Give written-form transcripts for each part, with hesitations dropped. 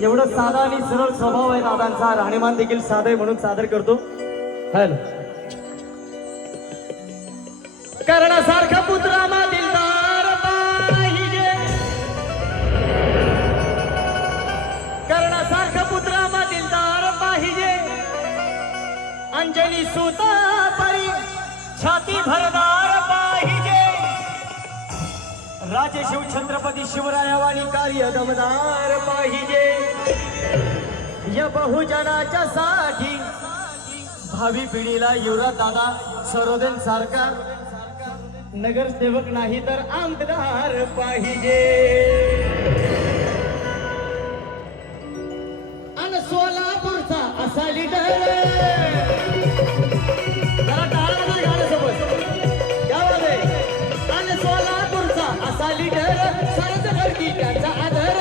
एवढं साधा आणि सरळ स्वभाव आहे दादांचा, राहणीमान देखील साधा आहे म्हणून सादर करतो। हॅलो कर्णासारखा पुत्रा मा दिलदार पाहिजे, कर्णासारखा पुत्रा मा दिलदार पाहिजे, अंजनी सुता परी छाती भरदार पाहिजे, राजे शिव छत्रपती शिवरायावाणी कार्य दमदार पाहिजे, या बहुजनाच्या साठी भावी पिढीला युवराज दादा सरोदन सारखा नगरसेवक नाही तर आमदार पाहिजे। आणि सोलापूरचा असा लीडर जरा टाळा वाजवा गाण्यासोबत गावात आहे। आणि सोलापूरचा असा लीडर सरच करती त्याचा आदर,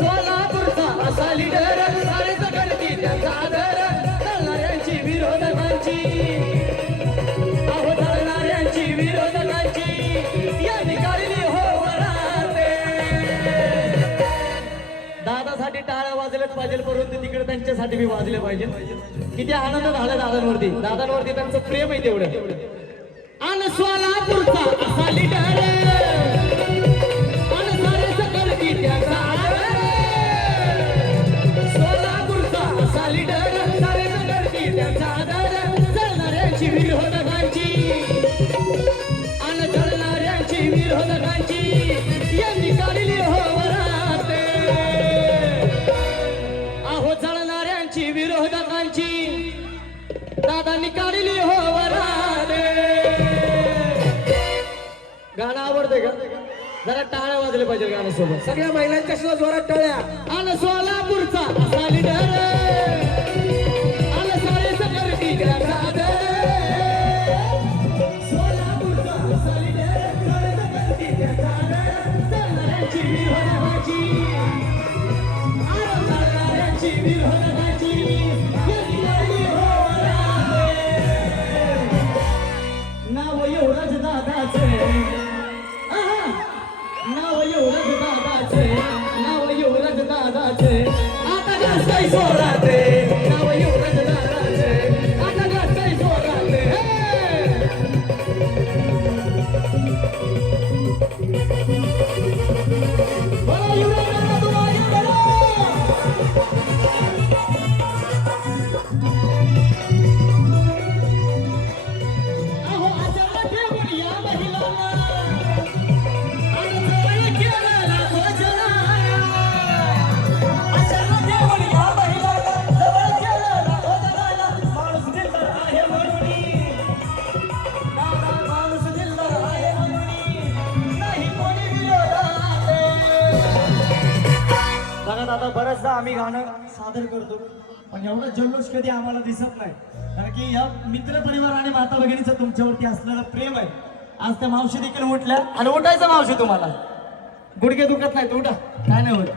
सोलापूरचा असा लीडर सरच करती त्याचा आदर, चालणाऱ्यांची विरोधकांची दादासाठी टाळ्या वाजल्याच पाहिजे, परंतु तिकडे त्यांच्यासाठी मी वाजले पाहिजे। किती आनंद झाला दादांवरती, दादांवरती त्यांचं प्रेम आहे तेवढं। आणि सोलापूरचा असा लीडर आणि सारेच करती त्याचा आदर, सोलापूरचा असा लीडर सारेच करती त्याचा आदर, चालणाऱ्यांची विरोधकांची आणि जळणाऱ्यांची विरोधकांची यांनी काढली हो वराते, अहो जळणाऱ्यांची विरोधकांची दादांनी काढली हो वराते। गाणं आवडतंय का? जरा टाळ्या वाजले पाहिजे गाण्यासोबत, सगळ्या महिलांच्या सुद्धा जोरात टाळ्या। आणि सोलापूरचा असा लीडर आणि सारेच करती त्याचा आदर, सोलापूरचा असा लीडर सारेच करती त्याचा आदर, चालणाऱ्यांची विरोधकांची आणि चालणाऱ्यांची विरोधकांची यांनी काढली हो वराते। नाव युवराज दादाचे, नाव युवराज दादाचे, नाव युवराज दादाचे, आता गाजतंय जोराते, नाव युवराज दादाचे, आता गाजतंय जोराते। बोला युवराज दादा तुम्हाला बोला, अहो आचरण ठेवून या महिलांना दादा बऱ्याचदा आम्ही गाणं सादर करतो, पण एवढा जल्लोष कधी आम्हाला दिसत नाही, कारण की या मित्र परिवार आणि माता भगिनीचं तुमच्यावरती असलेलं प्रेम आहे। आज त्या मावशी देखील उठल्या आणि उठायचं मावशी, तुम्हाला गुडघे दुखत नाही, उठा, काय नाही होत।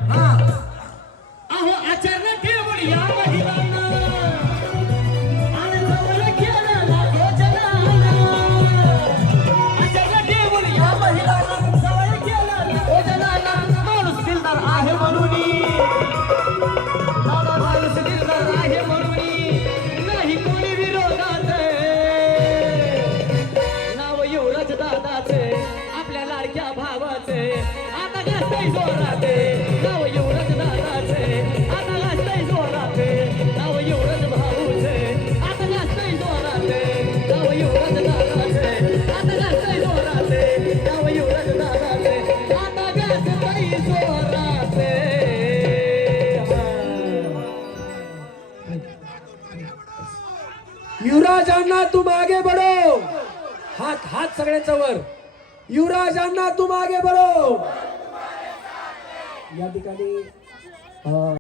अहो आचरण ठेवून या महिलांना आणि जवळ केलं लाखो जणांना, आचरण ठेवून या महिलांना जवळ केलं लाखो जणांना, माणूस दिलदार आहे म्हणून दादा, माणूस दिलदार आहे म्हणून नाही कोणी विरोधात, नाव युवराज दादाचे आपल्या लाडक्या भावाचे, आता गाजतंय जोराते, नाव युवराज दादाचे, आता गाजतंय जोराते, नाव युवराज भाऊचे, आता गाजतंय जोराते, नाव युवराज दादाचे, आता गाजतंय जोराते, नाव युवराज दादाचे, आता गाजतंय जोराते। युवराज अण्णा तुम आगे बढ़ो, हाथ हाथ सगळ्यांच्या वर, युवराज अण्णा तुम आगे बढ़ो। या ठिकाणी